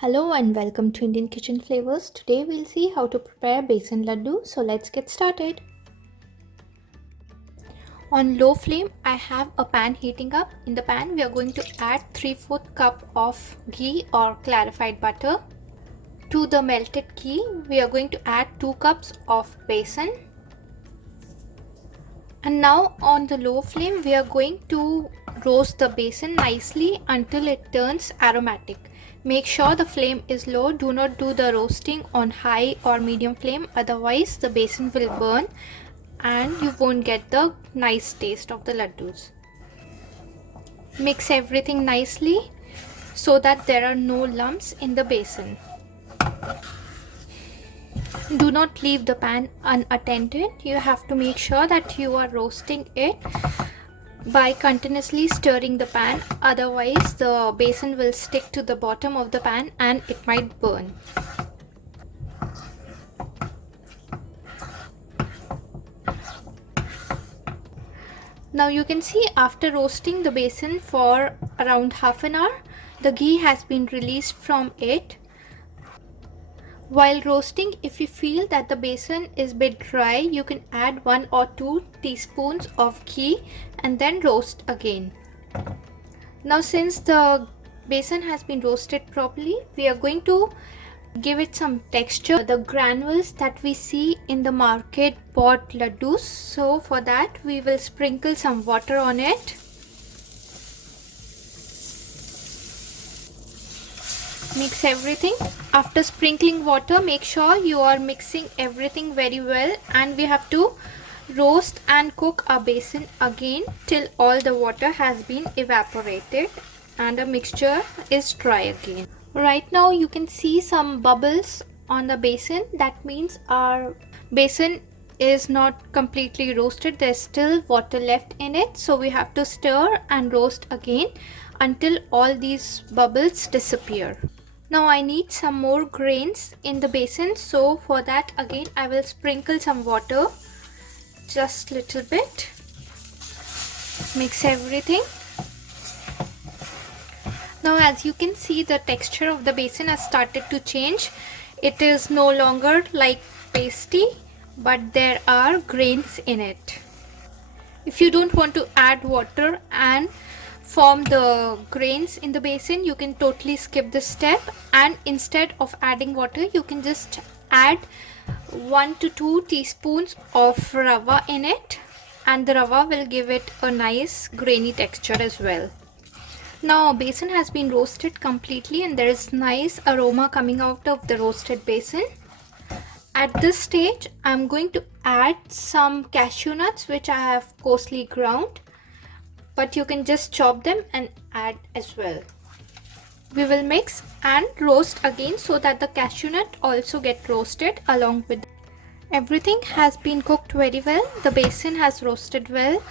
Hello and welcome to Indian Kitchen Flavors. Today we'll see how to prepare besan laddu. So let's get started. On low flame, I have a pan heating up. In the pan, we are going to add 3/4 cup of ghee or clarified butter. To the melted ghee, we are going to add 2 cups of besan. And now on the low flame, we are going to roast the besan nicely until it turns aromatic. Make sure the flame is low. Do not do the roasting on high or medium flame, otherwise the besan will burn and you won't get the nice taste of the laddus. Mix everything nicely so that there are no lumps in the besan. Do not leave the pan unattended. You have to make sure that you are roasting it by continuously stirring the pan, otherwise the besan will stick to the bottom of the pan and it might burn. Now you can see after roasting the besan for around half an hour, the ghee has been released from it. While roasting, if you feel that the besan is a bit dry, you can add 1 or 2 teaspoons of ghee and then roast again. Now since the besan has been roasted properly, we are going to give it some texture, the granules that we see in the market bought laddus. So for that we will sprinkle some water on it. Mix everything. After sprinkling water, make sure you are mixing everything very well, and we have to roast and cook our besan again till all the water has been evaporated and the mixture is dry again. Right now you can see some bubbles on the besan. That means our besan is not completely roasted. There's still water left in it, so we have to stir and roast again until all these bubbles disappear. Now I need some more grains in the besan, so for that again I will sprinkle some water, just little bit. Mix everything. Now as you can see, the texture of the besan has started to change. It is no longer like pasty, but there are grains in it. If you don't want to add water and form the grains in the besan, you can totally skip this step, and instead of adding water you can just add 1 to 2 teaspoons of rava in it, and the rava will give it a nice grainy texture as well. Now besan has been roasted completely and there is nice aroma coming out of the roasted besan. At this stage I'm going to add some cashew nuts which I have coarsely ground, but you can just chop them and add as well. We will mix and roast again so that the cashew nut also get roasted along with. Everything has been cooked very well. The besan has roasted well.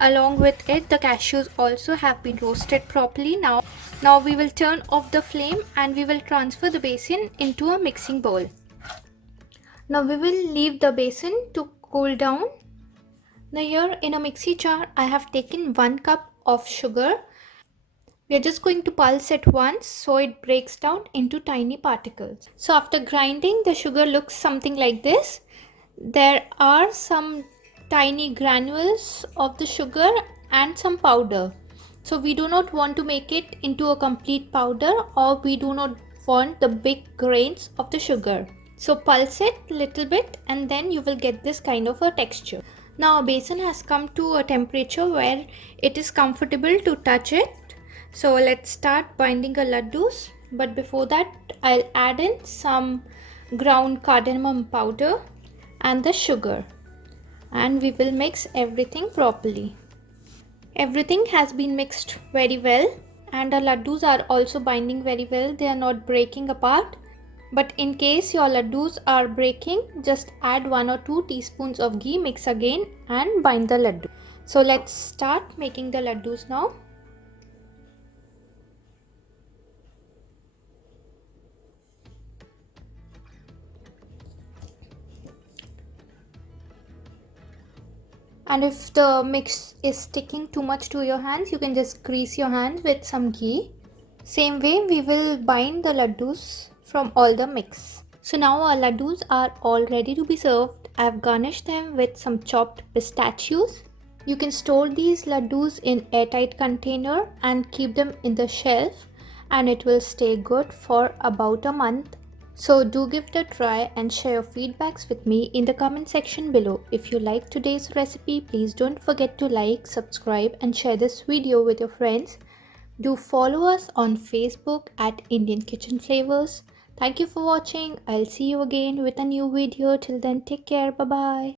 Along with it, the cashews also have been roasted properly. Now we will turn off the flame and we will transfer the besan into a mixing bowl. Now we will leave the besan to cool down. Now here in a mixie jar I have taken 1 cup of sugar. We are just going to pulse it once so it breaks down into tiny particles. So after grinding, the sugar looks something like this. There are some tiny granules of the sugar and some powder. So we do not want to make it into a complete powder, or we do not want the big grains of the sugar. So pulse it little bit and then you will get this kind of a texture. Now our besan has come to a temperature where it is comfortable to touch it. So let's start binding our laddus, but before that I'll add in some ground cardamom powder and the sugar, and we will mix everything properly. Everything has been mixed very well and our laddus are also binding very well. They are not breaking apart. But in case your laddus are breaking, just add 1 or 2 teaspoons of ghee, mix again and bind the laddu. So let's start making the laddus now. And if the mix is sticking too much to your hands, you can just grease your hands with some ghee. Same way we will bind the laddus from all the mix. So now our laddus are all ready to be served. I've garnished them with some chopped pistachios. You can store these laddus in airtight container and keep them in the shelf, and it will stay good for about a month. So do give it a try and share your feedbacks with me in the comment section below. If you like today's recipe, please don't forget to like, subscribe and share this video with your friends. Do follow us on Facebook at Indian Kitchen Flavors. Thank you for watching. I'll see you again with a new video. Till then, take care. Bye bye.